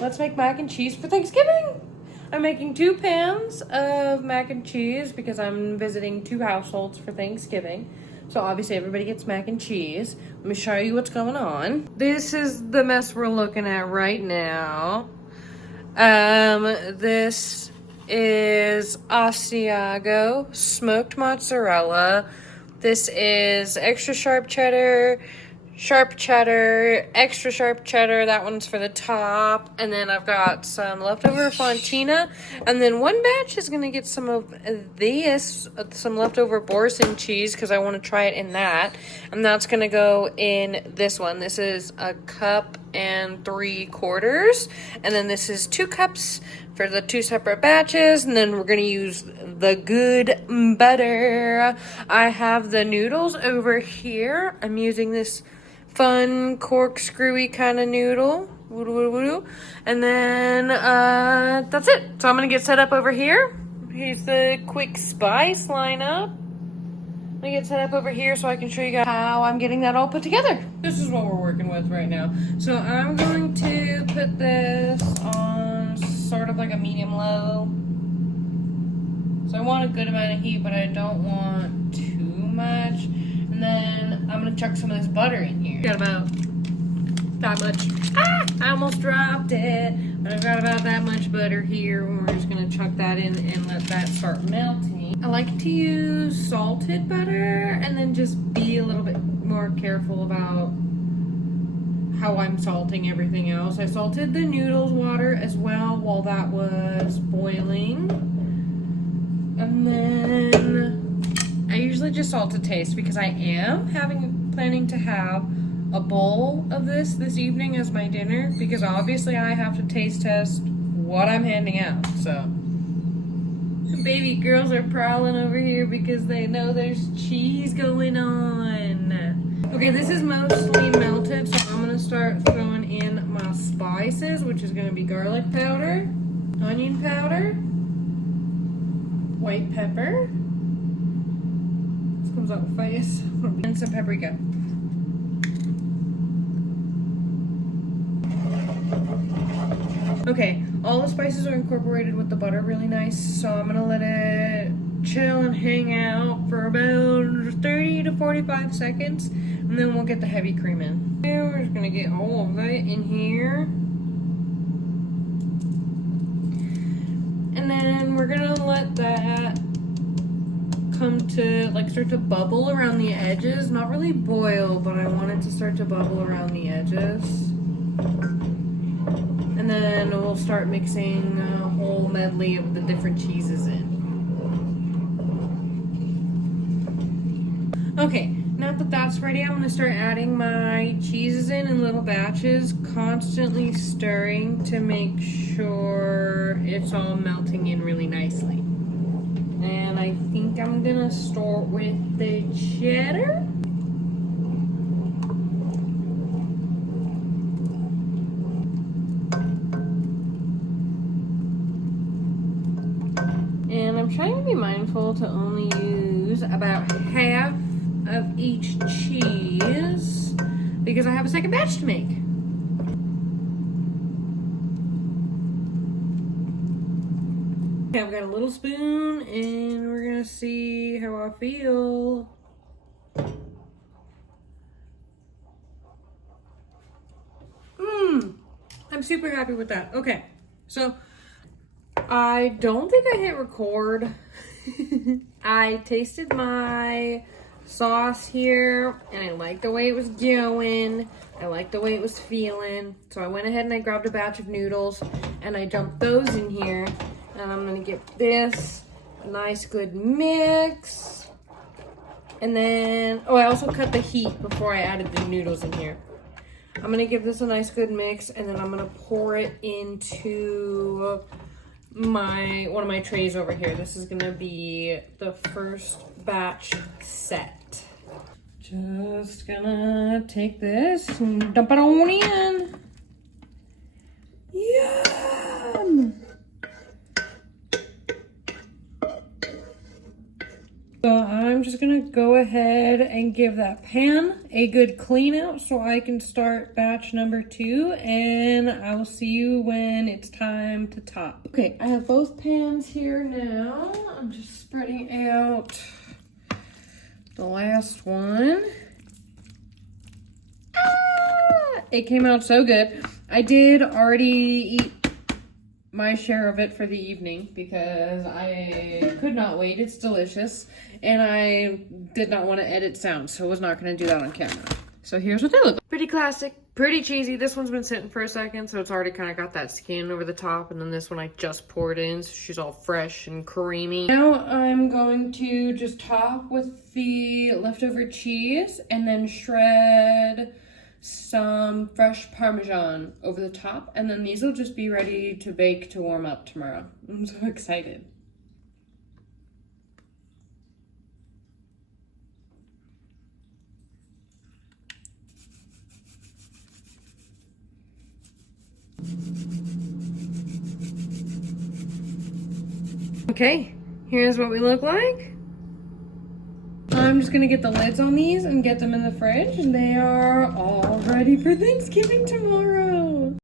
let's make mac and cheese for Thanksgiving. I'm making 2 pans of mac and cheese because I'm visiting 2 households for Thanksgiving. So obviously everybody gets mac and cheese. Let me show you what's going on. This is the mess we're looking at right now. This is Asiago smoked mozzarella. This is extra sharp cheddar, extra sharp cheddar. That one's for the top. And then I've got some leftover Fontina. And then one batch is going to get some of this, some leftover Boursin cheese, because I want to try it in that. And that's going to go in this one. This is 1 3/4 cups. And then this is 2 cups for the 2 separate batches. And then we're going to use the good butter. I have the noodles over here. I'm using this fun corkscrewy kind of noodle. And then that's it. So I'm gonna get set up over here. Here's the quick spice lineup. I'm gonna get set up over here so I can show you guys how I'm getting that all put together. This is what we're working with right now. So I'm going to put this on sort of like a medium low. So I want a good amount of heat, but I don't want too much. And then I'm gonna chuck some of this butter in here. Got about that much. I almost dropped it. But I've got about that much butter here. And we're just gonna chuck that in and let that start melting. I like to use salted butter and then just be a little bit more careful about how I'm salting everything else. I salted the noodles water as well while that was boiling. And then I usually just salt to taste because I am planning to have a bowl of this evening as my dinner, because obviously I have to taste test what I'm handing out. So baby girls are prowling over here because they know there's cheese going on. Okay, this is mostly melted, so I'm gonna start throwing in my spices, which is gonna be garlic powder, onion powder, white pepper. Comes out fast. And some paprika. Okay, all the spices are incorporated with the butter really nice, so I'm gonna let it chill and hang out for about 30 to 45 seconds, and then we'll get the heavy cream in. And we're just gonna get all of that in here. And then we're gonna let that come to start to bubble around the edges. Not really boil, but I want it to start to bubble around the edges. And then we'll start mixing a whole medley of the different cheeses in. Okay, now that that's ready, I'm gonna start adding my cheeses in little batches, constantly stirring to make sure it's all melting in really nicely. And I think I'm gonna start with the cheddar. And I'm trying to be mindful to only use about half of each cheese because I have a second batch to make. I've got a little spoon and we're gonna see how I feel. I'm super happy with that. Okay, so I don't think I hit record. I tasted my sauce here and I liked the way it was going. I liked the way it was feeling. So I went ahead and I grabbed a batch of noodles and I dumped those in here. And I'm gonna give this a nice good mix. And then, oh, I also cut the heat before I added the noodles in here. I'm gonna give this a nice good mix and then I'm gonna pour it into one of my trays over here. This is gonna be the first batch set. Just gonna take this and dump it on in. Yum! So I'm just gonna go ahead and give that pan a good clean out so I can start batch number 2, and I will see you when it's time to top. Okay, I have both pans here now. I'm just spreading out the last one. It came out so good. I did already eat my share of it for the evening because I could not wait. It's delicious. And I did not want to edit sound, so I was not going to do that on camera. So here's what they look like. Pretty classic, pretty cheesy. This one's been sitting for a second, so it's already kind of got that skin over the top. And then this one I just poured in, so she's all fresh and creamy. Now I'm going to just top with the leftover cheese and then shred some fresh Parmesan over the top, and then these will just be ready to bake to warm up tomorrow. I'm so excited. Okay, here's what we look like. I'm just gonna get the lids on these and get them in the fridge, and they are all ready for Thanksgiving tomorrow.